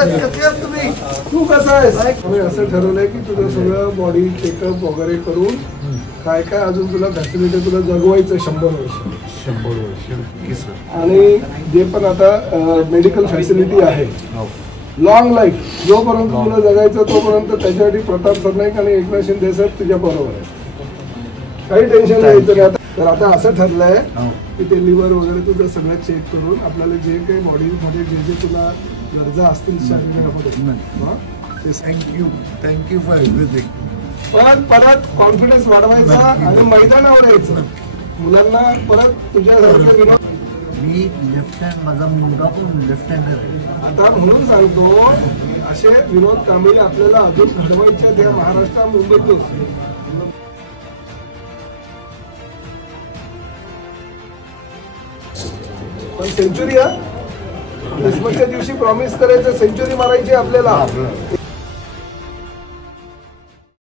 कसे आहात तुम्ही? तू कसा आहेस? आम्ही असं ठरवलंय की तुझं सगळं बॉडी चेकअप वगैरे करून काय काय अजून तुला फॅसिलिटी तुला जगवायचं 100 वर्ष आणि जे पण आता मेडिकल फॅसिलिटी आहे लॉंग लाईफ जोपर्यंत तुला जगायचं तोपर्यंत त्याच्यासाठी प्रताप सरनाईक आणि एकनाथ शिंदे साहेब तुझ्या बरोबर आहे. काही टेन्शन घ्यायचं नाही. तर आता असं ठरलंय की ते लिव्हर वगैरे तुझं सगळं चेक करून आपल्याला जे काही बॉडीमध्ये जे जे तुला गरजा असतील शरीरामध्ये थँक्यू फॉर एव्हरीथिंग. परत कॉन्फिडन्स वाढवायचा आणि मैदानावर यायचं. मुलांना परत तुझ्या मी लेफ्ट हँड, माझा मुलगा पण लेफ्ट हँडर आहे. आता म्हणून सांगतो असे विनोद कांबळे आपल्याला अजून घडवायचे त्या महाराष्ट्र मुंबईतून. पण सेंचुरी क्रिसमसच्या दिवशी प्रॉमिस करायचं सेंचुरी मारायची आपल्याला.